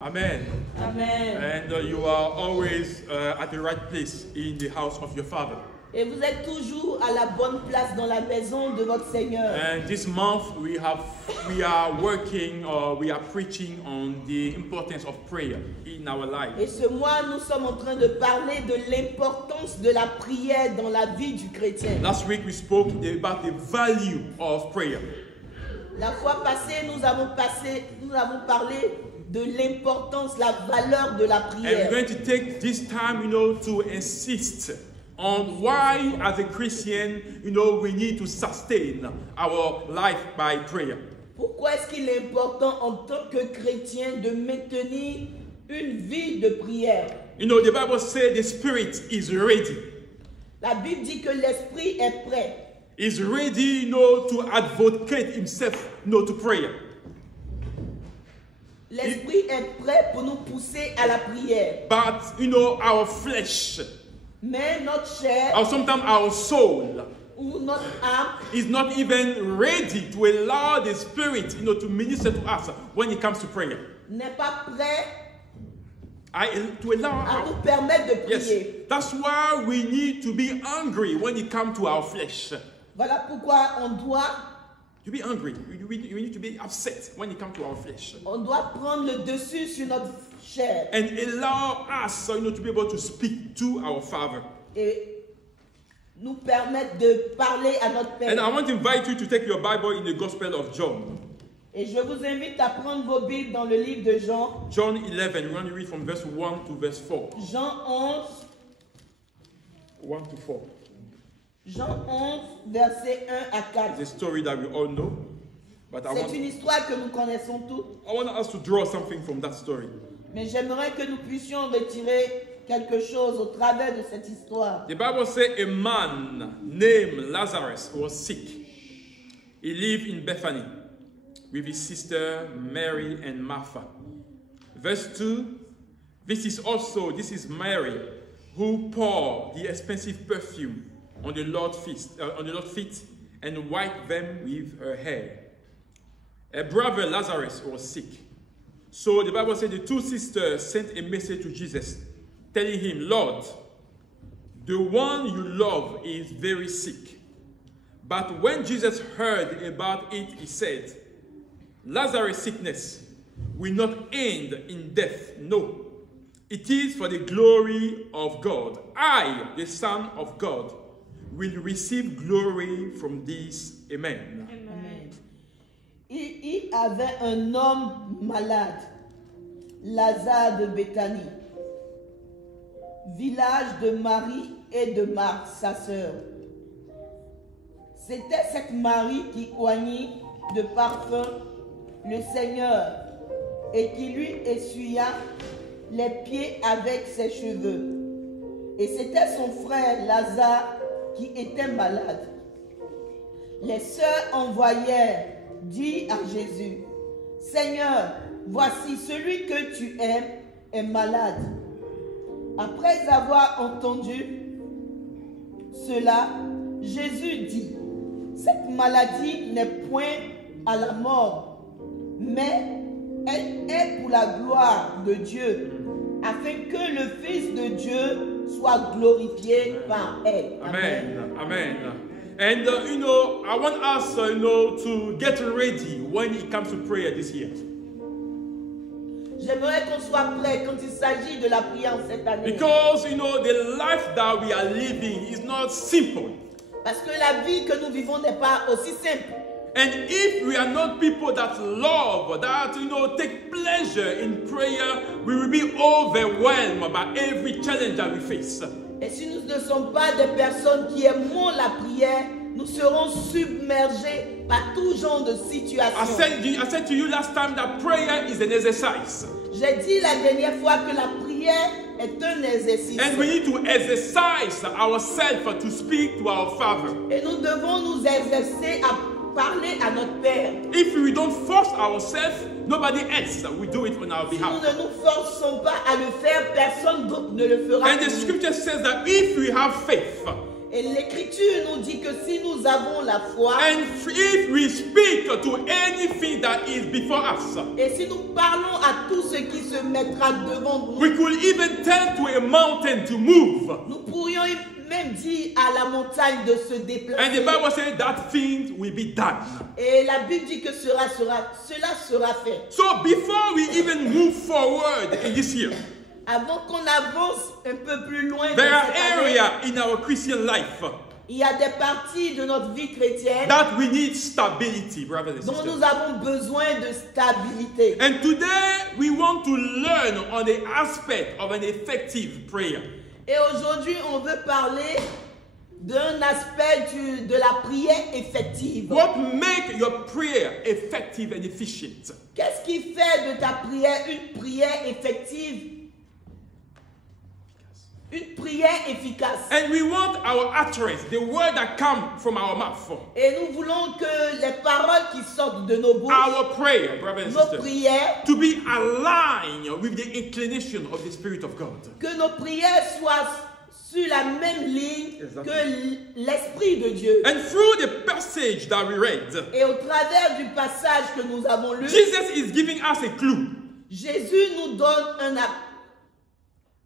Amen. Amen. And you are always at the right place in the house of your Father. Et vous êtes toujours à la bonne place dans la maison de votre Seigneur. And this month we are working or we are preaching on the importance of prayer in our life. Et ce mois, nous sommes en train de parler de l'importance de la prière dans la vie du chrétien. Last week we spoke about the value of prayer. La fois passée, nous avons parlé de l'importance, la valeur de la And prière. we're going to take this time, to insist on why, as a Christian, we need to sustain our life by prayer. Pourquoi est-ce qu'il est important en tant que chrétien de maintenir une vie de prière? The Bible says the Spirit is ready. La Bible dit que l'esprit est prêt. Is ready, to advocate himself, to prayer. L'esprit est prêt pour nous pousser à la prière. But, our flesh, Mais notre chair or sometimes our soul, ou notre âme is not even ready to allow the Spirit, to minister to us when it comes to prayer. n'est pas prêt To allow à our, nous permettre de yes, prier. that's why we need to be hungry when it comes to our flesh. Voilà pourquoi on doit To be hungry, we need to be upset when it comes to our flesh. prendre le dessus sur notre chair And allow us, to be able to speak to our Father. et nous permettre de parler à notre Père. And I want to invite you to take your Bible in the Gospel of John. Et je vous invite à prendre vos Bibles dans le livre de Jean. John 11, we're going to read from verse 1 to verse 4. Jean 11, 1 to 4. Jean 11, versets 1 à 4. It's a story that we all know. But C'est une histoire que nous connaissons tous, I want us to draw something from that story. mais j'aimerais que nous puissions retirer quelque chose au travers de cette histoire. The Bible says a man named Lazarus was sick. He lived in Bethany with his sister Mary and Martha. Verse 2, this is Mary who poured the expensive perfume on the Lord's feet and wiped them with her hair. Her brother Lazarus was sick. So the Bible said the two sisters sent a message to Jesus telling him, Lord, the one you love is very sick. But when Jesus heard about it, he said, Lazarus' sickness will not end in death. No, it is for the glory of God. I, the Son of God, will receive glory from this. Amen. Amen. Il y avait un homme malade, Lazare de Béthanie, village de Marie et de Marthe, sa sœur. C'était cette Marie qui oignit de parfum le Seigneur et qui lui essuya les pieds avec ses cheveux. Et c'était son frère Lazare qui était malade. Les sœurs envoyèrent dire à Jésus, Seigneur, voici celui que tu aimes est malade. Après avoir entendu cela, Jésus dit, cette maladie n'est point à la mort, mais elle est pour la gloire de Dieu, afin que le Fils de Dieu soit glorifié par elle. Amen. Amen. And, I want us, to get ready when it comes to prayer this year. J'aimerais qu'on soit prêt quand il s'agit de la prière en cette année. Because, the life that we are living is not simple. Parce que la vie que nous vivons n'est pas aussi simple. And if we are not people that love, that, take pleasure in prayer, we will be overwhelmed by every challenge that we face. Et si nous ne sommes pas des personnes qui aimons la prière, nous serons submergés par tout genre de situations. I said to you last time that prayer is an exercise. J'ai dit la dernière fois que la prière est un exercice. And we need to exercise ourselves to speak to our Father. Et nous devons nous exercer à parler à notre Père. If we don't force ourselves, nobody else will do it on our Si nous behalf. ne nous forçons pas à le faire, personne d'autre ne le fera. And the scripture says that if we have faith, Et l'Écriture nous dit que si nous avons la foi, and if we speak to anything that is before us, et si nous parlons à tout ce qui se mettra devant nous, we could even turn to a mountain to move. nous pourrions même dire à la montagne de se And the déplacer. Bible says that thing will be done. Et la Bible dit que cela sera fait. So before we even move forward in this year, Avant qu'on avance un peu plus loin, there dans are cette année, areas in our Christian life il y a des parties de notre vie chrétienne that we need stability, brothers and dont sisters. nous avons besoin de stabilité. And today we want to learn on the aspect of an effective prayer. Et aujourd'hui, on veut parler d'un aspect de la prière effective. What makes your prayer effective and efficient? Qu'est-ce qui fait de ta prière une prière effective? Une prière efficace. And we want our utterance, the word that comes from our mouth, Et nous voulons que les paroles qui sortent de nos bouches, our prayer, brothers and nos sisters, prières, to be aligned with the inclination of the Spirit of God. que nos prières soient sur la même ligne Exactly. que l'Esprit de Dieu. And through the passage that we read, Et au travers du passage que nous avons lu, Jesus is giving us a clue. Jésus nous donne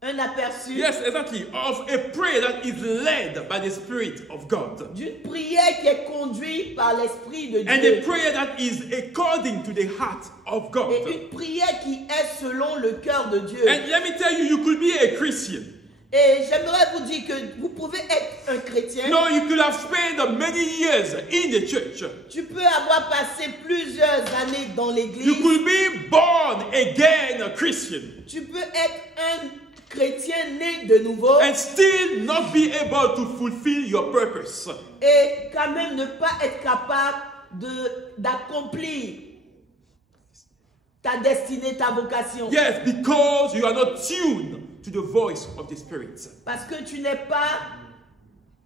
un aperçu Yes, exactly. Of a prayer that is led by the Spirit of God. d'une prière qui est conduite par l'Esprit de And a Dieu. prayer that is according to the heart of God. Et une prière qui est selon le cœur de Dieu. And let me tell you, you could be a Christian. Et j'aimerais vous dire que vous pouvez être un chrétien. No, you could have spent many years in the church. Tu peux avoir passé plusieurs années dans You l'église. could be born again a Christian Tu peux être un chrétien né de nouveau and still not be able to fulfill your purpose. et quand même ne pas être capable d'accomplir ta destinée, ta vocation. Yes, because you are not tuned to the voice of the Spirit. Parce que tu n'es pas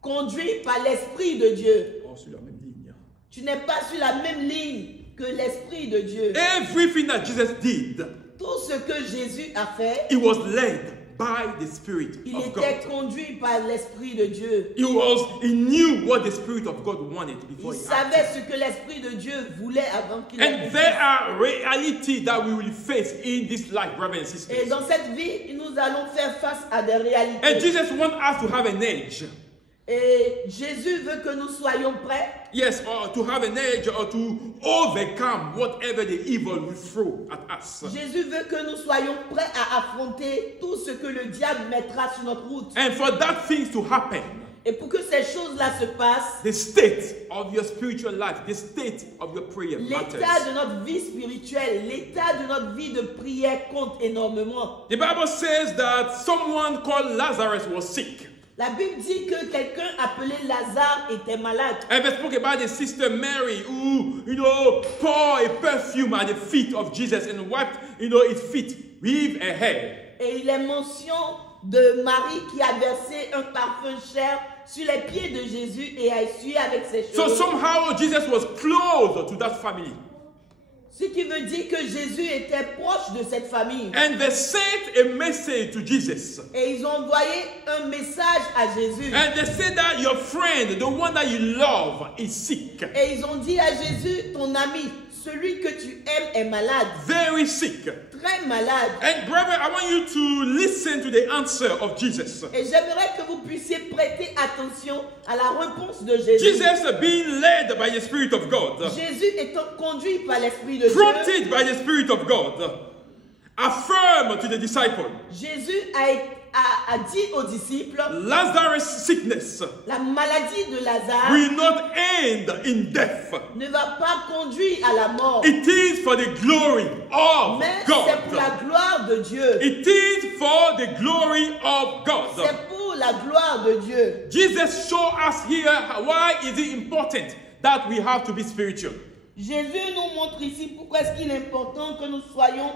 conduit par l'Esprit de Dieu. Oh, sur la même ligne. Tu n'es pas sur la même ligne que l'Esprit de Dieu. Everything that Jesus did, Tout ce que Jésus a fait, it was led by the Spirit il of était God. conduit par l'Esprit de Dieu. He knew what the Spirit of God wanted before Il he savait acted. ce que l'Esprit de Dieu voulait avant qu'il And agisse. there are realities that we will face in this life, brothers and Et sisters. dans cette vie, nous allons faire face à des And réalités. Jesus wants us to have an edge. Et Jésus veut que nous soyons prêts, Yes, or to have an edge or to overcome whatever the evil will throw at us. Jésus veut que nous soyons prêts à affronter tout ce que le diable mettra sur notre route. And for that thing to happen, Et pour que ces choses-là se passent, the state of your spiritual life, the state of your prayer l'état matters. de notre vie spirituelle, l'état de notre vie de prière compte énormément. The Bible says that someone called Lazarus was sick. La Bible dit que quelqu'un appelé Lazare était malade. And they spoke about the sister Mary who, poured a perfume at the feet of Jesus and wiped, his feet with her hair. Et il est mention de Marie qui a versé un parfum cher sur les pieds de Jésus et a essuyé avec ses So cheveux. somehow Jesus was close to that family. Ce qui veut dire que Jésus était proche de cette famille. And they sent a message to Jesus. Et ils ont envoyé un message à Jésus. And they said that your friend, the one that you love, is sick. Et ils ont dit à Jésus, ton ami, celui que tu aimes est malade, Very sick. très malade. And brother, I want you to listen to the answer of Jesus. Et j'aimerais que vous puissiez prêter attention à la réponse de Jésus. Jesus being led by the Spirit of God, Jésus étant conduit par l'Esprit de Dieu, prompted by the Spirit of God, affirmed to the disciple, Jésus a dit aux disciples, Lazarus' sickness la maladie de Lazare will not end in death. ne va pas conduire à la mort, It is for the glory of mais c'est pour la God. gloire de Dieu. It is for the glory of God. C'est pour la gloire de Dieu. Jesus showed us here why is it important that we have to be spiritual. Jésus nous montre ici pourquoi est-ce qu'il est important que nous soyons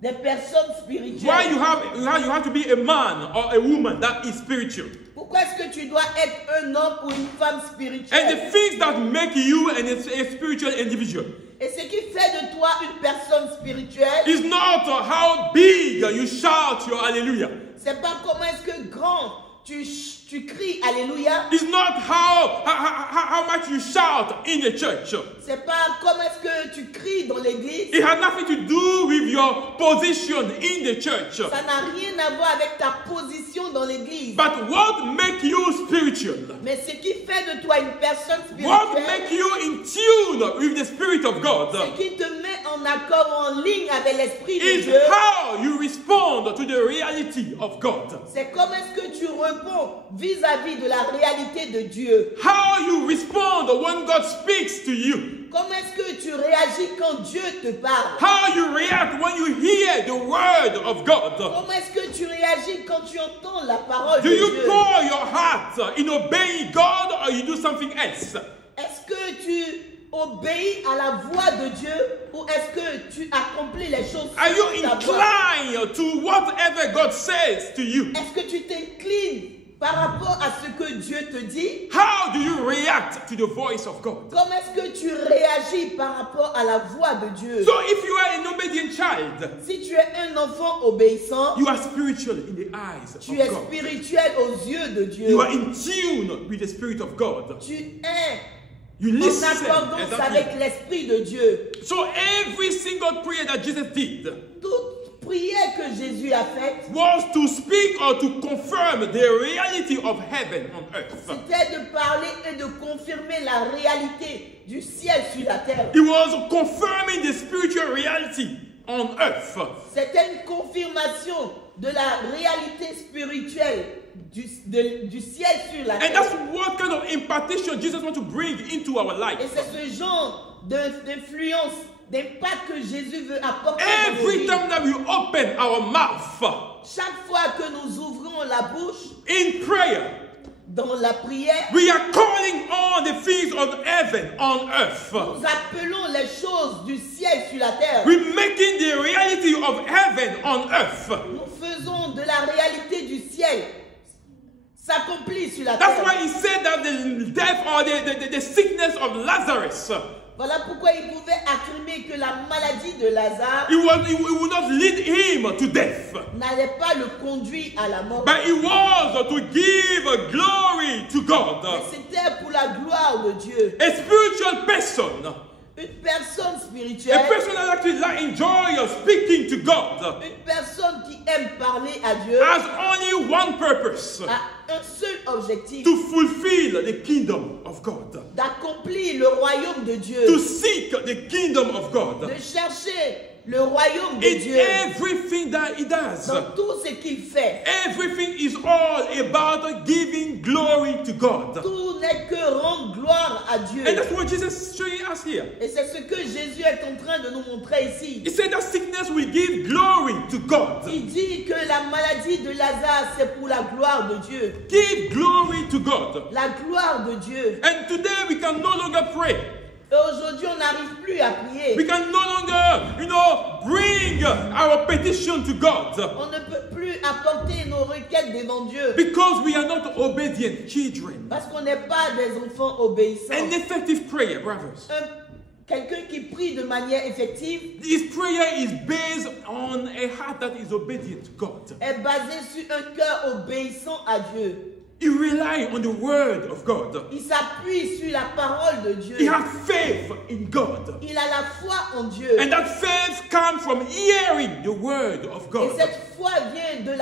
des personnes spirituelles. Why you have to be a man or a woman that is spiritual. Pourquoi est-ce que tu dois être un homme ou une femme And spirituelle? the things that make you a spiritual individual Et ce qui fait de toi une personne spirituelle, is not how big you shout your hallelujah. c'est pas comment est-ce que grand tu cries Alléluia. It's not how much you shout in the church. C'est pas comment est-ce que tu cries dans l'église. It has nothing to do with your position in the church. Ça n'a rien à voir avec ta position dans l'église. But what makes you spiritual? Mais ce qui fait de toi une personne What spirituelle, makes you in tune with the Spirit of God? ce qui te met en accord, en ligne avec l'Esprit de Is Dieu, how you respond to the reality of God. c'est comment est-ce que tu réponds vis-à-vis de la réalité de Dieu. How you respond when God speaks to you. Comment est-ce que tu réagis quand Dieu te parle? How you react when you hear the word of God. Comment est-ce que tu réagis quand tu entends la parole Do de you Dieu? pour your heart in obeying God or you do something else? Est-ce que tu obéis à la voix de Dieu ou est-ce que tu accomplis les choses Are you selon ta voix? inclined to whatever God says to you? Est-ce que tu t'inclines par rapport à ce que Dieu te dit? How do you react to the voice of God? Comment est-ce que tu réagis par rapport à la voix de Dieu? So if you are an obedient child, Si tu es un enfant obéissant, you are spiritual in the eyes tu of es God. spirituel aux yeux de Dieu. You are in tune with the Spirit of God. Tu es You en listen. accordance Exactly. avec l'Esprit de Dieu. So every single prayer that Jesus did Toute prière que Jésus a faite, was to speak or to confirm the reality of heaven on earth. c'était de parler et de confirmer la réalité du ciel sur la terre. He was confirming the spiritual reality on earth. C'était une confirmation de la réalité spirituelle du ciel sur la And terre. that's what kind of impartation Jesus wants to bring into our Et life. c'est ce genre d'influence, d'impact que Jésus veut apporter dans nos Every vies. time that we open our mouth Chaque fois que nous ouvrons la bouche in prayer, dans la prière, we are calling on the things of heaven on earth. nous appelons les choses du ciel sur la terre. We're making the reality of heaven on earth. Nous faisons de la réalité du ciel s'accomplir sur la That's terre. why he said that the death or the sickness of Lazarus, Voilà pourquoi il pouvait affirmer que la maladie de Lazare it would not lead him to death, n'allait pas le conduire à la mort. but it was to give glory to God. Mais c'était pour la gloire de Dieu. A spiritual person, Une personne a spirituelle, person that actually enjoys speaking to God, une personne qui aime parler à Dieu, has only one purpose: a un seul objectif, to fulfill the kingdom of God, d'accomplir le royaume de to Dieu, seek the kingdom of God. de chercher le royaume de In Dieu everything that he does, dans tout ce qu'il fait. everything is all about giving glory to God. Tout n'est que rendre gloire à Dieu. And that's what Jesus is showing us here. Et c'est ce que Jésus est en train de nous montrer ici. He said that sickness will give glory to God. Il dit que la maladie de Lazare, c'est pour la gloire de Dieu. Give glory to God. La gloire de Dieu. And today we can no longer pray. Et aujourd'hui, on n'arrive plus à prier. We can no longer, bring our petition to God On ne peut plus apporter nos requêtes devant Dieu. because we are not obedient children. Parce qu'on n'est pas des enfants obéissants. An effective prayer, brothers. Quelqu'un qui prie de manière effective His prayer is based on a heart that is obedient to God. est basé sur un cœur obéissant à Dieu. He relies on the word of God. Il s'appuie sur la parole de Dieu. He has faith in God. Il a la foi en Dieu. And that faith comes from hearing the word of Et God. cette foi vient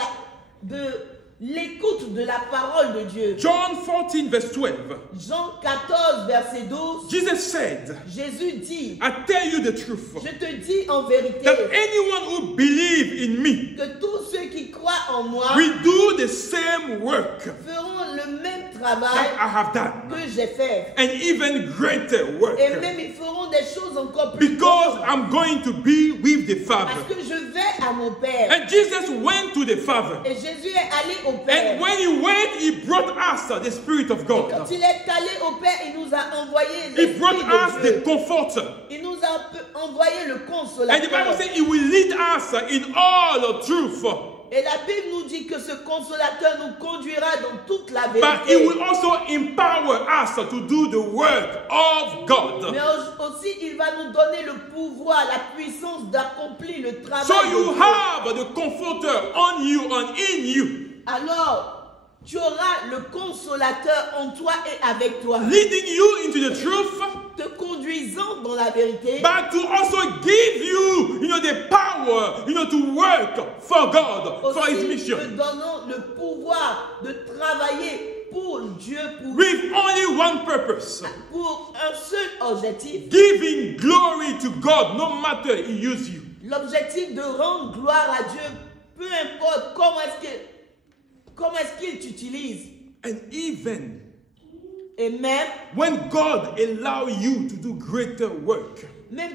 de l'écoute de la parole de Dieu. John 14, verse 12. Jean 14, verset 12. Jesus said, Jésus dit, I tell you the truth, je te dis en vérité that anyone who believes in me que tous ceux qui croient en moi will do the same work feront le même that travail I have done, que j'ai fait. and even greater work, Et même ils feront des choses encore plus because grandes. I'm going to be with the Parce Father. que je vais à mon Père. And Jesus went to the Father. Et Jésus est allé au Père. And when he went, he brought us the Spirit of Quand God. il est allé au Père, il nous a envoyé He brought l'Esprit us de the Dieu. Comforter. Il nous a envoyé le And the Bible consolateur. says he will lead us in all truth. Et la Bible nous dit que ce consolateur nous conduira dans toute la But he vérité. will also empower us to do the work of God. Mais aussi, il va nous donner le pouvoir, la puissance d'accomplir le travail So de you Dieu. have the Comforter on you and in you. Alors, Tu auras le consolateur en toi et avec toi, leading you into the truth, te conduisant dans la vérité, but to also give you, the power, to work for God, for His aussi mission. te donnant le pouvoir de travailler pour Dieu, With only one purpose, pour un seul objectif, giving glory to God, no matter He uses you. l'objectif de rendre gloire à Dieu, peu importe comment est-ce qu'il t'utilise. And even Et même when God allows you to do greater work,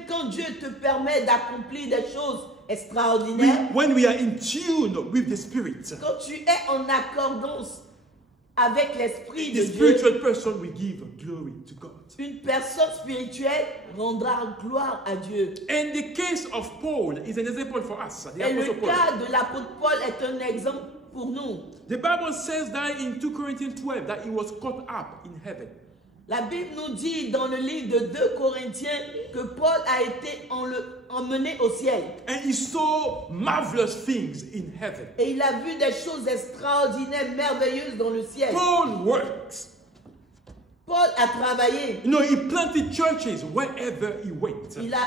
quand Dieu te permet d'accomplir des choses extraordinaires, when we are in tune with the Spirit, quand tu es en accordance avec l'Esprit the de Dieu, spiritual person will give glory to God. une personne spirituelle rendra gloire à Dieu. And the case of Paul is an example for us. The Et le Apostle Paul. cas de l'apôtre Paul est un exemple pour nous. The Bible says that in 2 Corinthians 12 that he was caught up in heaven. La Bible nous dit dans le livre de 2 Corinthiens que Paul a été emmené au ciel. And he saw marvelous things in heaven. Et il a vu des choses extraordinaires, merveilleuses dans le ciel. Paul worked. Paul a travaillé. He planted churches wherever he went. Il a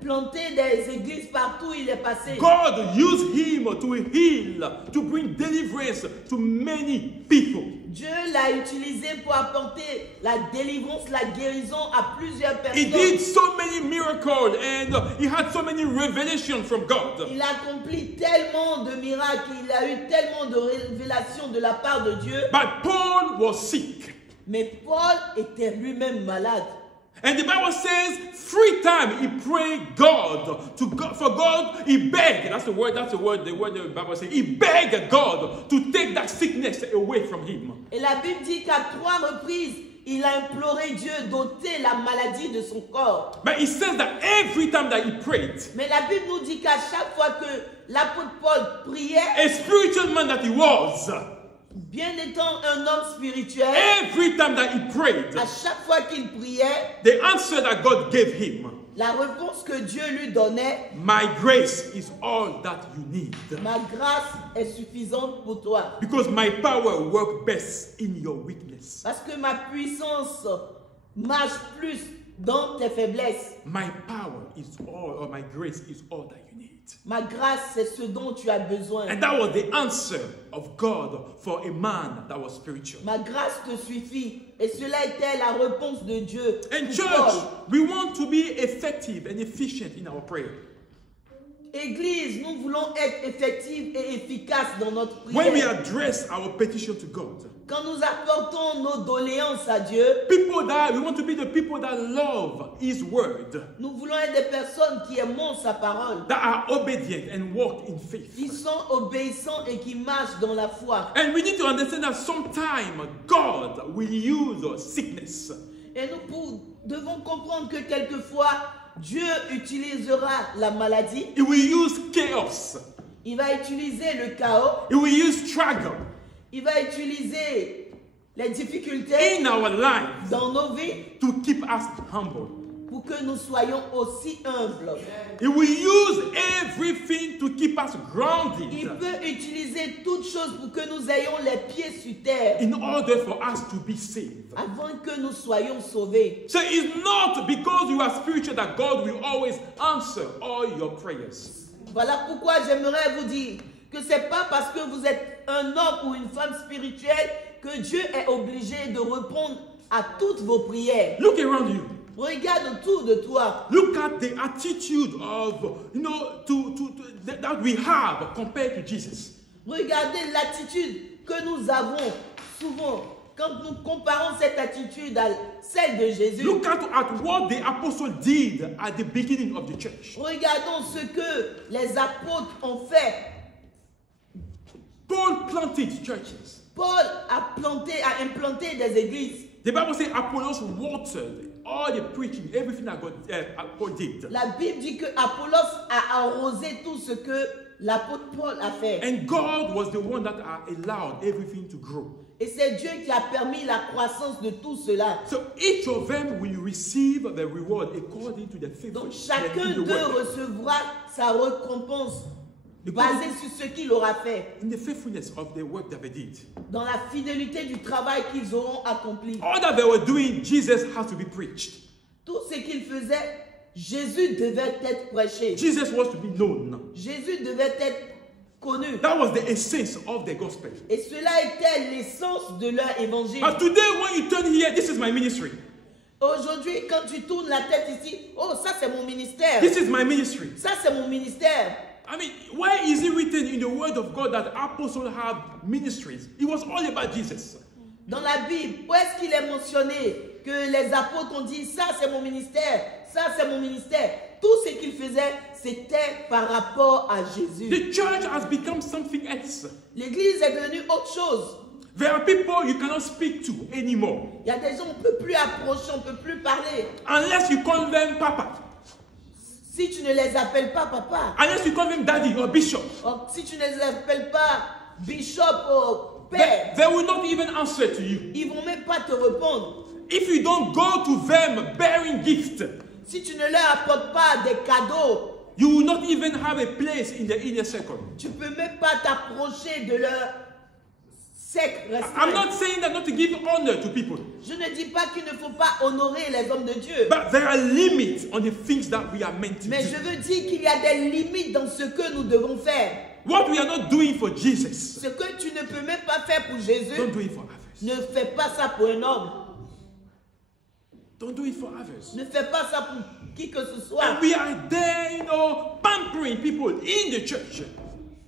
planté des églises partout où il est passé. God used him to heal, to bring deliverance to many people. Dieu l'a utilisé pour apporter la délivrance, la guérison à plusieurs He personnes. did so many miracles and he had so many revelations from God. Il a accompli tellement de miracles, il a eu tellement de révélations de la part de Dieu. But Paul was sick. Mais Paul était lui-même malade. And the Bible says 3 times he prayed for God, he begged. That's the word the Bible says. He begged God to take that sickness away from him. Et la Bible dit qu'à 3 reprises, il a imploré Dieu d'ôter la maladie de son corps. But it says that every time that he prayed, Mais la Bible nous dit qu'à chaque fois que l'apôtre Paul priait, a spiritual man that he was, bien étant un homme spirituel, every time that he prayed, à chaque fois qu'il priait, the answer that God gave him, la réponse que Dieu lui donnait, my grace is all that you need. ma grâce est suffisante pour toi. Because my power works best in your weakness. Parce que ma puissance marche plus dans tes faiblesses. My power is all, or my grace is all that you need. Ma grâce, c'est ce dont tu as besoin. And that was the answer of God for a man that was spiritual. Ma grâce te suffit. Et cela était la réponse de Dieu. And pour church, Paul. we want to be effective and efficient in our prayer. Église, nous voulons être effectifs et efficaces dans notre When we prière. address our petition to God, Quand nous apportons nos doléances à Dieu, we want to be the people that love His word, nous voulons être des personnes qui aiment sa parole, that are obedient and walk in qui faith. sont obéissants et qui marchent dans la foi. And we need to understand that sometimes God will use sickness. Et nous devons comprendre que quelquefois, Dieu utilisera la maladie, He will use chaos. il va utiliser le chaos, He will use struggle il va utiliser les difficultés in our lives dans nos vies to keep us humble. pour que nous soyons aussi humbles. He will use everything to keep us Il grounded peut utiliser toutes choses pour que nous ayons les pieds sur terre in order for us to be saved. avant que nous soyons sauvés. So it's not because you are spiritual that God will always answer all your prayers. Voilà pourquoi j'aimerais vous dire que c'est pas parce que vous êtes un homme ou une femme spirituelle que Dieu est obligé de répondre à toutes vos prières. Look around you. Regarde autour de toi. Look at the attitude of, that we have compared to Jesus. Regardez l'attitude que nous avons souvent quand nous comparons cette attitude à celle de Jésus. Look at what the apostle did at the beginning of the church. Regardons ce que les apôtres ont fait. Paul planted churches. Paul a implanté des églises. The Bible says Apollos watered all the preaching, everything that Paul did. La Bible dit que Apollos a arrosé tout ce que l'apôtre Paul a fait. And God was the one that allowed everything to grow. Et c'est Dieu qui a permis la croissance de tout cela. So each of them will receive the reward according to the faith. Donc chacun d'eux recevra sa récompense basé sur ce qu'il aura fait, in the faithfulness of the work that they did. dans la fidélité du travail qu'ils auront accompli. All that they were doing, Jesus has to be preached. Tout ce qu'ils faisaient, Jésus devait être prêché. Jesus was to be known. Jésus devait être connu. That was the essence of the gospel. Et cela était l'essence de leur évangile. But today, when you turn here, this is my ministry. Aujourd'hui, quand tu tournes la tête ici, oh, ça c'est mon ministère. This is my ministry. Ça c'est mon ministère. I mean, why is it written in the Word of God that apostles have ministries? It was all about Jesus. Dans la Bible, où est-ce qu'il est mentionné que les apôtres ont dit ça c'est mon ministère, ça c'est mon ministère. Tout ce qu'ils faisaient, c'était par rapport à Jésus. The church has become something else. L'église est devenue autre chose. There are people you cannot speak to anymore Il y a des gens on ne peut plus approcher, on ne peut plus parler. unless you call them Papa, Si tu ne les appelles pas papa, unless you call them Daddy or Bishop. or si tu ne les appelles pas bishop ou père, They will not even answer to you. ils ne vont même pas te répondre. If you don't go to them bearing gifts, Si tu ne leur apportes pas des cadeaux, you will not even have a place in the inner circle. tu ne peux même pas t'approcher de leur cercle I'm restreint. not saying that not to give honor to people, Je ne dis pas qu'il ne faut pas honorer les hommes de Dieu. but there are limits on the things that we are meant to Mais do. je veux dire qu'il y a des limites dans ce que nous devons faire. What we are not doing for Jesus, Ce que tu ne peux même pas faire pour Jésus, don't do it for others. ne fais pas ça pour un homme. Don't do it for others. Ne fais pas ça pour qui que ce soit. And we are there, pampering people in the church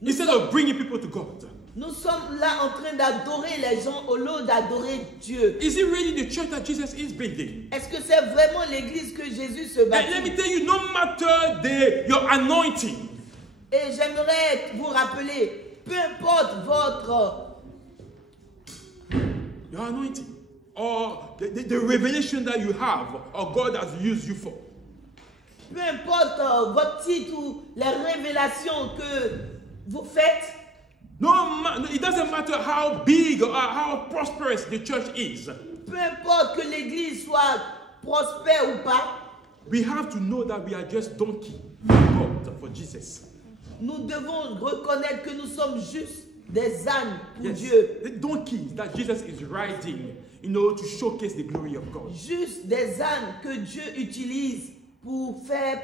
instead of bringing people to God. Nous sommes là en train d'adorer les gens au lieu d'adorer Dieu. Is it really the church that Jesus is building? Est-ce que c'est vraiment l'église que Jésus se And let me bâtit? tell you, no matter your anointing, Et j'aimerais vous rappeler, peu importe votre your anointing, or the revelation that you have, or God has used you for, peu importe votre titre ou les révélations que vous faites, it doesn't matter how big or how prosperous the church is. peu importe que l'église soit prospère ou pas, We have to know that we are just donkey for God, for Jesus. nous devons reconnaître que nous sommes juste des ânes pour Yes, Dieu. the donkeys that Jesus is riding, to showcase the glory of God. Juste des ânes que Dieu utilise pour faire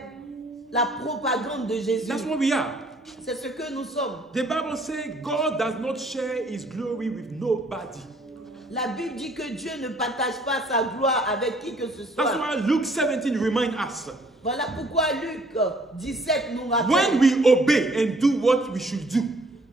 la propagande de Jésus. That's what we are. C'est ce que nous sommes. The Bible says God does not share his glory with nobody. La Bible dit que Dieu ne partage pas sa gloire avec qui que ce That's soit. why Luke 17 reminds us. Voilà pourquoi Luc 17 nous When rappelle. we obey and do what we should do,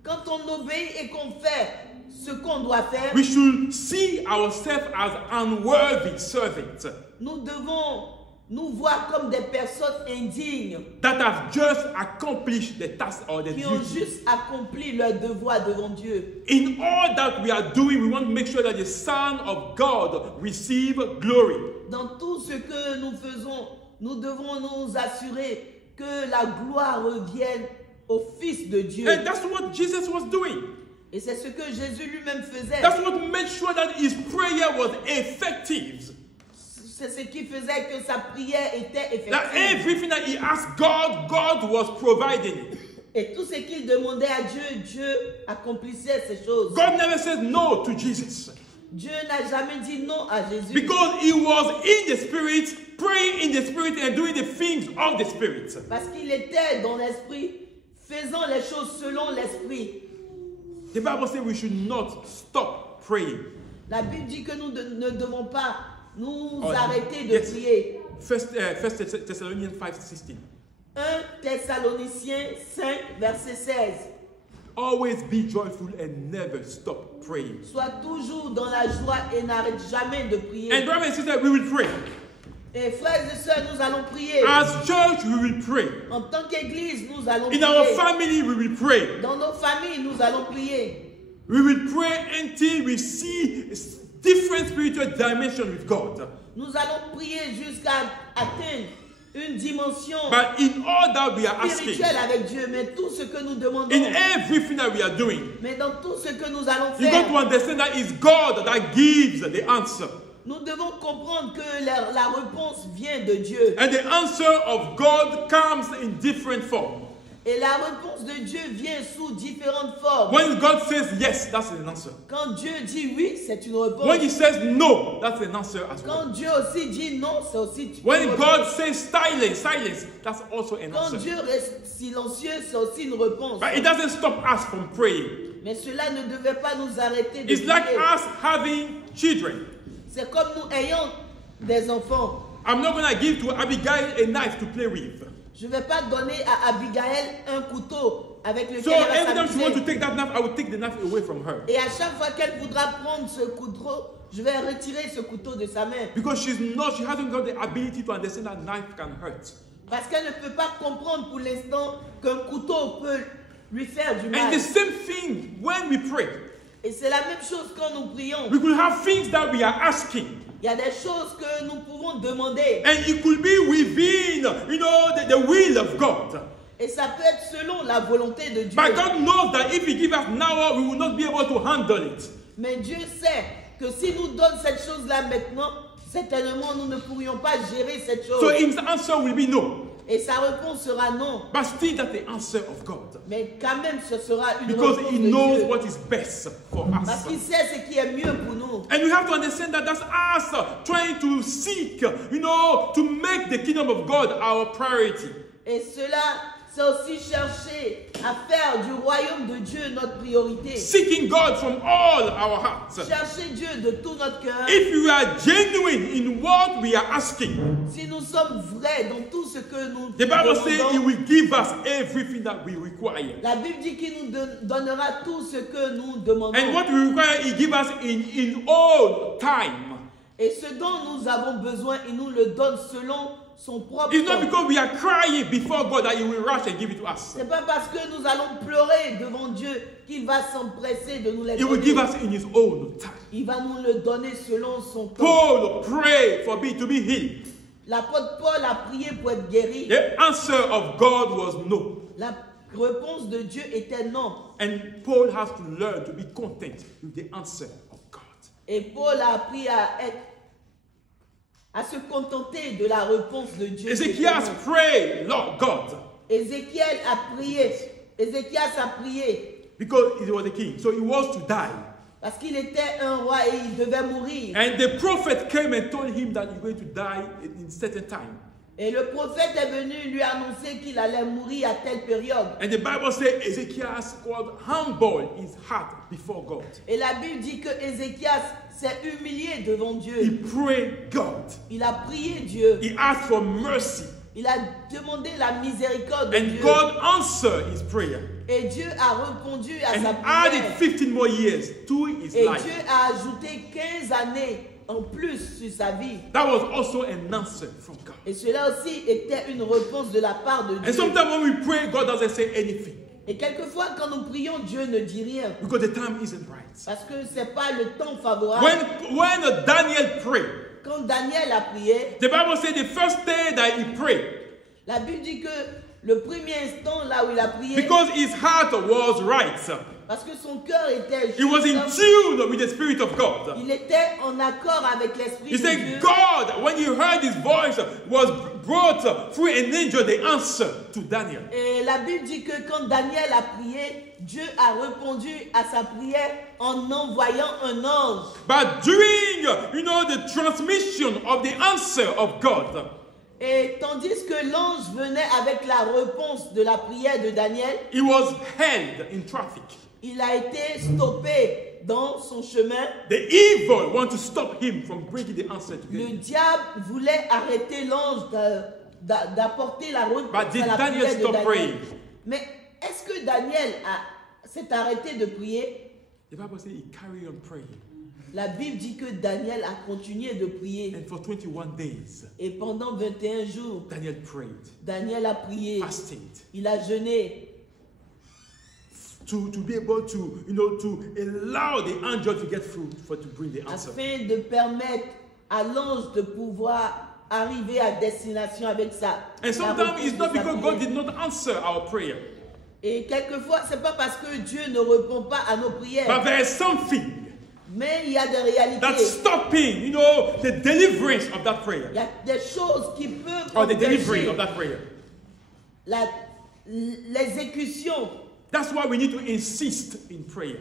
Quand on obéit et qu'on fait ce qu'on doit faire, we should see ourselves as unworthy servants nous devons nous voir comme des personnes indignes that have just accomplished the task or the qui ont duty. juste accompli leur devoir devant Dieu. In all that we are doing, we want to make sure that the Son of God receive glory. Dans tout ce que nous faisons, nous devons nous assurer que la gloire revienne au Fils de Dieu. And that's what Jesus was doing. Et c'est ce que Jésus lui-même faisait. That's what made sure that his prayer was effective. C'est ce qui faisait que sa prière était That effective. everything that he asked God, God was providing it. Et tout ce qu'il demandait à Dieu, Dieu accomplissait ces choses. God never said no to Jesus Dieu n'a jamais dit non à Jésus. because he was in the Spirit, praying in the Spirit and doing the things of the Spirit. Parce qu'il était dans l'esprit, faisant les choses selon l'esprit. The Bible says we should not stop praying. La Bible dit que nous ne devons pas nous Oh, arrêter de yes. prier. First Thessalonians 5:16. 1 Thessaloniciens 5, verset 16. Always be joyful and never stop praying. Sois toujours dans la joie et n'arrête jamais de prier. And brothers and sisters, we will pray. Et frères et sœurs, nous allons prier. As church, we will pray. En tant qu'église, nous allons In our prier. family, we will pray. Dans nos familles, nous allons prier. We will pray until we see different spiritual dimension with God. Nous allons prier jusqu'à atteindre une dimension But in all that we are asking, spirituelle avec Dieu. Mais tout ce que nous demandons, in everything that we are doing, mais dans tout ce que nous allons you got to faire, understand that it's God that gives the answer. nous devons comprendre que la réponse vient de Dieu. And the answer of God comes in different form. Et la réponse de Dieu vient sous différentes formes. When God says yes, that's an answer. Quand Dieu dit oui, c'est une réponse. When He says no, that's an answer as Quand well. Dieu aussi dit non, c'est aussi une When réponse. God says silence, that's also an Quand answer. Dieu reste silencieux, c'est aussi une réponse. But it doesn't stop us from praying. Mais cela ne devait pas nous arrêter de It's like prier. us having children. C'est comme nous ayons des enfants. I'm not going to give to Abigail a knife to play with. Je ne vais pas donner à Abigail un couteau avec lequel So elle va every time she wants to s'amuser. take that knife, I will take the knife away from her. Et à chaque fois qu'elle voudra prendre ce couteau, je vais retirer ce couteau de sa main. Because she hasn't got the ability to understand that knife can hurt. Parce qu'elle ne peut pas comprendre pour l'instant qu'un couteau peut lui faire du And mal. the same thing when we pray. Et c'est la même chose quand nous prions. We could have things that we are asking. Il y a des choses que nous pouvons demander. And it could be within, the will of God. Et ça peut être selon la volonté de Dieu. But God knows that if He gives us now, we will not be able to handle it. Mais Dieu sait que s'il nous donne cette chose-là maintenant, certainement nous ne pourrions pas gérer cette chose. So His answer will be no. Et sa réponse sera non. But still, that's the answer of God. Mais quand même, ce sera une Because réponse He de knows Dieu. what is best for Parce us. qu'il sait ce qui est mieux pour nous. And we have to understand that that's us trying to seek, to make the kingdom of God our priority. Et cela, c'est aussi chercher à faire du royaume de Dieu notre priorité. Seeking God from all our hearts. Chercher Dieu de tout notre cœur. If we are genuine in what we are asking, Si nous sommes vrais dans tout ce que nous the Bible says He demandons, will give us everything that we require. la Bible dit qu'il nous donnera tout ce que nous demandons. And what we require, He gives us in all time. Et ce dont nous avons besoin, il nous le donne selon son propre It's not temps. because we are crying before God that He will rush and give it to us. C'est pas parce que nous allons pleurer devant Dieu qu'il va s'empresser de nous les He will give donner. us in His own time. Il va nous le donner selon son temps. Paul prayed for me to be healed. L'apôtre Paul a prié pour être guéri. The answer of God was no. La réponse de Dieu était non. And Paul has to learn to be content with the answer of God. Et Paul a appris à se contenter de la réponse de Dieu. Ezekiel prayed, Lord God, Ézéchiel a prié. Ézéchias a prié because he was a king. So he was to die. parce qu'il était un roi et il devait mourir. And the prophet came and told him that you're going to die in a certain time. Et le prophète est venu lui annoncer qu'il allait mourir à telle période. And the Bible says Ezekiel was humble his heart before God. Et la Bible dit que Ézéchias s'est humilié devant He Dieu. prayed God. Il a prié Dieu. He asked for mercy. Il a demandé la miséricorde de And Dieu. God answered his prayer. Et Dieu a répondu à And sa added prière. 15 more years to his Et life. Dieu a ajouté 15 années en plus sur sa vie. That was also an answer from God. Et cela aussi était une réponse de la part de And Dieu. sometimes when we pray, God doesn't say anything Et quelquefois, quand nous prions, Dieu ne dit rien. because the time isn't right. Parce que ce n'est pas le temps favorable. When Daniel prayed, Quand Daniel a prié, the Bible said the first day that he prayed, la Bible dit que le premier instant là où il a prié, because his heart was right, parce que son cœur était he was in juste, tune with the Spirit of God. il était en accord avec l'Esprit He de said, Dieu. God, when you heard his voice, was brought through an angel the answer to Daniel. Et la Bible dit que quand Daniel a prié, Dieu a répondu à sa prière en envoyant un ange. But during, the transmission of the answer of God, Et tandis que l'ange venait avec la réponse de la prière de Daniel, he was held in traffic. il a été stoppé dans son chemin. The evil want to stop him from bringing the answer to Le him. diable voulait arrêter l'ange d'apporter la réponse But did à la Daniel prière de stop Daniel. praying? Mais est-ce que Daniel s'est arrêté de prier? The Bible says he carried on praying. La Bible dit que Daniel a continué de prier. And for 21 days, Et pendant 21 jours, Daniel prayed, Daniel a prié. fasted, Il a jeûné to be able to, to allow the angel to get through to bring the answer. afin de permettre à l'ange de pouvoir arriver à destination avec ça. And sometimes it's not because God did not answer our prayer, Et quelquefois, c'est pas parce que Dieu ne répond pas à nos prières, but there is something mais il y a des réalités. that's stopping, the deliverance of that prayer, Il y a des choses qui peuvent or the delivering empêcher of that prayer. la l'exécution That's why we need to insist in prayer.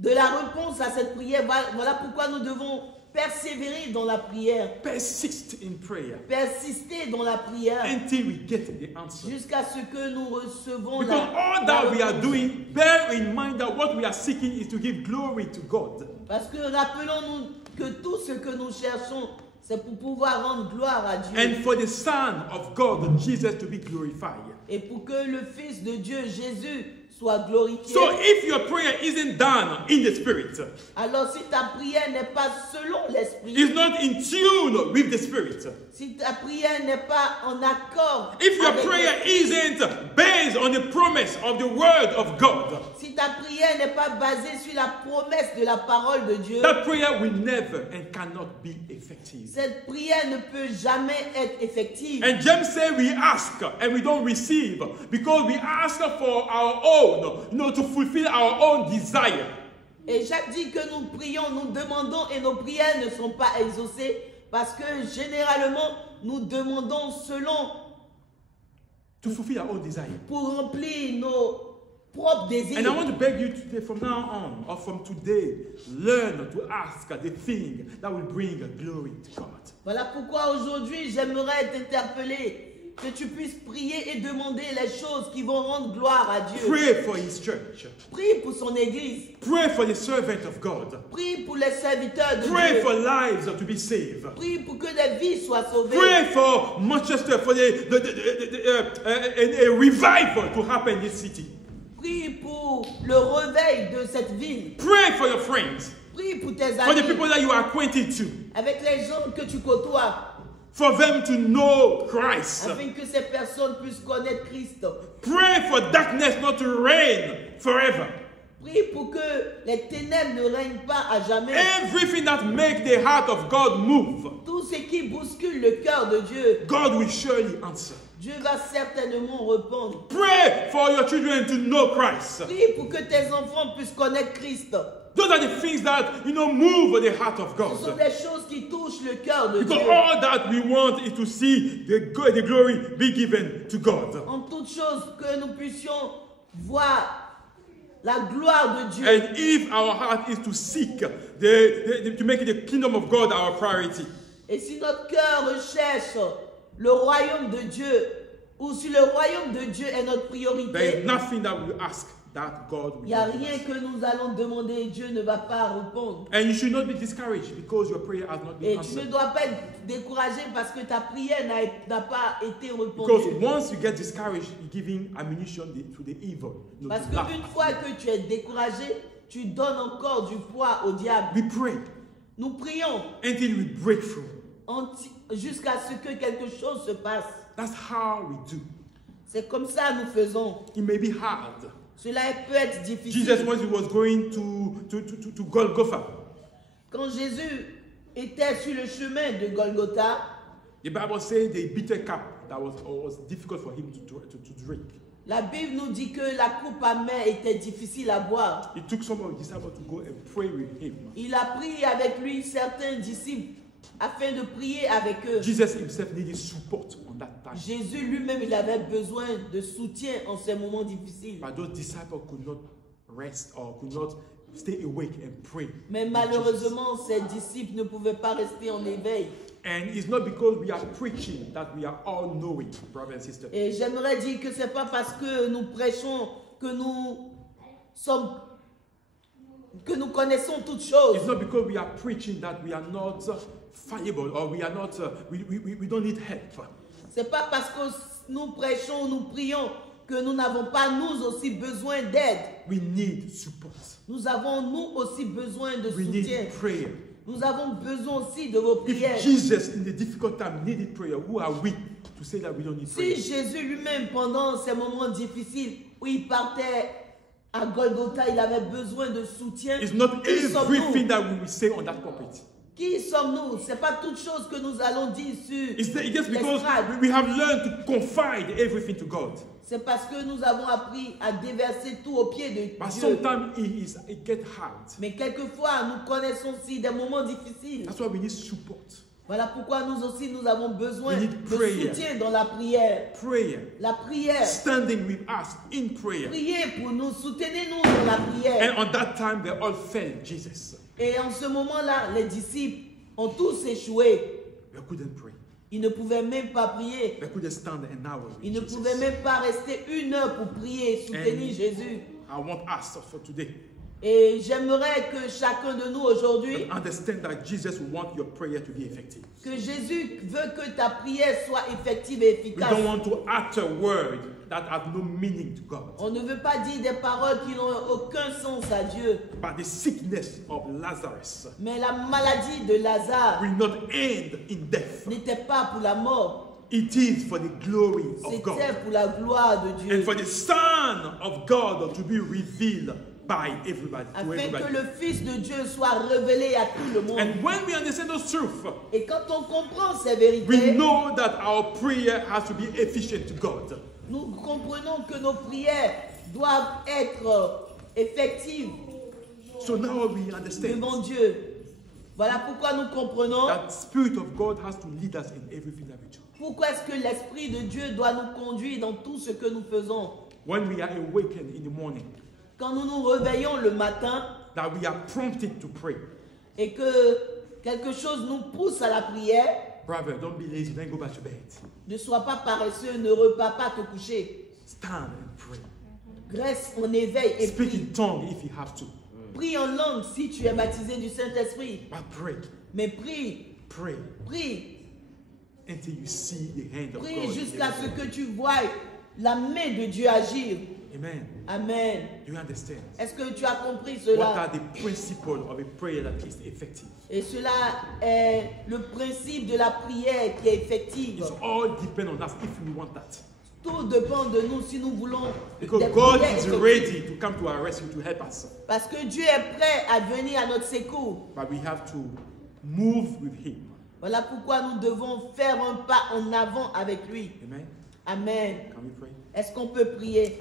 de la réponse à cette prière. Voilà pourquoi nous devons persévérer dans la prière, Persist in prayer persister dans la prière until we get the answer. jusqu'à ce que nous recevons Because all that we are réponse. doing, bear in mind that what we are seeking is to give glory to God. Parce que rappelons-nous que tout ce que nous cherchons, c'est pour pouvoir rendre gloire à Dieu. And for the Son of God, Jesus, to be glorified. Et pour que le Fils de Dieu, Jésus, soit glorifié. So if your prayer isn't done in the Spirit, Alors si ta prière n'est pas selon l'Esprit, is not in tune with the Spirit, si ta prière n'est pas en accord if your avec prayer l'Esprit, isn't based on the promise of the Word of God, si ta prière n'est pas basée sur la promesse de la parole de Dieu, that prayer will never and cannot be effective. cette prière ne peut jamais être effective. And James said we ask and we don't receive because we ask for our own, to fulfill our own desire. Et Jacques dit que nous prions, nous demandons et nos prières ne sont pas exaucées parce que généralement nous demandons selon To fulfill our own desire. pour remplir nos propres désirs. And I want to beg you today, from now on, or from today, learn to ask the thing that will bring glory to God. Voilà pourquoi aujourd'hui j'aimerais t'interpeller, que tu puisses prier et demander les choses qui vont rendre gloire à Dieu. Pray for His church. Prie pour son église. Pray for the servant of God. Prie pour les serviteurs de Pray Dieu. for lives to be saved. Prie pour que des vies soient sauvées. Pray for Manchester, for a revival to happen in this city. Prie pour le réveil de cette ville. Pray for your friends, Prie pour tes for the amis, people that you are acquainted to, avec les gens que tu côtoies, for them to know Christ. afin que ces personnes puissent connaître Christ. Pray for darkness not to reign forever. Prie pour que les ténèbres ne règnent pas à jamais. Everything that makes the heart of God move, Tout ce qui bouscule le cœur de Dieu, God will surely answer. Dieu va certainement répondre. Pray for your children to know Christ. Prie pour que tes enfants puissent connaître Christ. Those are the things that, move the heart of Ce sont God. des choses qui touchent le cœur de Because Dieu. all that we want is to see the glory be given to God. En toute chose, que nous puissions voir la gloire de Dieu. And if our heart is to seek, to make the kingdom of God our priority, Et si notre cœur recherche le royaume de Dieu, ou si le royaume de Dieu est notre there priorité, is nothing that we ask that God il will n'y a give rien us. que nous allons demander et Dieu ne va pas répondre. And you should not be discouraged because your prayer has not been Et tu ne answered. dois pas être découragé parce que ta prière n'a pas été Because répondue. once you get discouraged, you're giving ammunition to the evil. Parce to laugh qu'une at fois you. que tu es découragé, tu donnes encore du poids au diable. We pray Nous prions until we break through. jusqu'à ce que quelque chose se passe. That's how we do. C'est comme ça que nous faisons. It may be hard. Cela peut être Jesus, difficile. when he was going to Golgotha, Quand Jésus était sur le chemin de Golgotha, the Bible says the bitter cup that was difficult for him to drink. la Bible nous dit que la coupe amère était difficile à boire. He took some of his disciples to go and pray with him. Il a pris avec lui certains disciples afin de prier avec eux. Jesus himself needed support on that time. Jésus lui-même, il avait besoin de soutien en ces moments difficiles. But those disciples could not rest or could not stay awake and pray. Mais malheureusement, ces disciples ne pouvaient pas rester en éveil. And it's not because we are preaching that we are all knowing, brothers and sisters. Et j'aimerais dire que c'est pas parce que nous prêchons que nous connaissons toutes choses. It's not because we are preaching that we are not fallible or we are not we don't need help. C'est pas parce que nous prêchons, nous prions que nous n'avons pas nous aussi besoin d'aide. We need support. Nous avons nous aussi besoin de We soutien. need prayer. Nous avons besoin aussi de vos prières. If Jesus in the difficult time needed prayer, who are we to say that we don't need Si prayer? Jésus lui-même, pendant ces moments difficiles où il partait à Golgotha, il avait besoin de soutien, It's not qui sommes-nous? everything that we will say on that pulpit. Qui sommes-nous? Ce n'est pas toute chose que nous allons dire sur It's just because l'estrade. we have learned to confide everything to God. C'est parce que nous avons appris à déverser tout au pied de But Dieu. sometimes it gets hard. Mais quelquefois, nous connaissons aussi des moments difficiles. That's why we need support. Voilà pourquoi nous aussi nous avons besoin We need de prayer. soutien dans la prière. Prayer. La prière. Standing with us in prayer. Priez pour nous, soutenez-nous dans la prière. And on that time, they all failed Jesus. Et en ce moment-là, les disciples ont tous échoué. They couldn't pray. Ils ne pouvaient même pas prier. They couldn't stand an hour with Ils ne Jesus. pouvaient même pas rester 1 heure pour prier, soutenir And Jésus. I want us for today Et j'aimerais que chacun de nous aujourd'hui, to understand that Jesus wants your prayer to be effective. que Jésus veut que ta prière soit effective et We efficace. don't want to utter words that have no meaning to God. On ne veut pas dire des paroles qui n'ont aucun sens à Dieu. But the sickness of Lazarus Mais la maladie de Lazare will not end in death. n'était pas pour la mort, It is for the glory of God c'était pour la gloire de and Dieu. for the Son of God to be revealed by everybody. To Afin que everybody. le Fils de Dieu soit révélé à tout le monde. And when we understand those truths, Et quand on comprend ces we vérités, know that our prayer has to be efficient to God. nous comprenons que nos prières doivent être effectives So now we understand devant Dieu. Voilà pourquoi nous comprenons that Spirit of God has to lead us in everything that we do. pourquoi est-ce que l'Esprit de Dieu doit nous conduire dans tout ce que nous faisons. When we are awakened in the morning, Quand nous nous réveillons le matin that we are prompted to pray. et que quelque chose nous pousse à la prière, Brother, don't be lazy, then go back to bed. ne sois pas paresseux, ne repars pas te coucher. Stand and pray. Reste en éveil et Speak prie. in tongue if you have to. Prie en langue si tu es baptisé du Saint-Esprit. But pray, Mais prie, pray prie, until you see the hand of prie God. jusqu'à ce que tu voies la main de Dieu agir. Amen. Amen. Do you understand? Est-ce que tu as compris What cela? are the principles of a prayer that is effective? Et cela est le principe de la prière qui est effective. It's all depend on us if we want that. Tout dépend de nous si nous voulons Because des God prières is effectives. ready to come to our rescue to help us. Parce que Dieu est prêt à venir à notre secours. But we have to move with Him. Voilà pourquoi nous devons faire un pas en avant avec lui. Amen. Amen. Can we pray? Est-ce qu'on peut prier?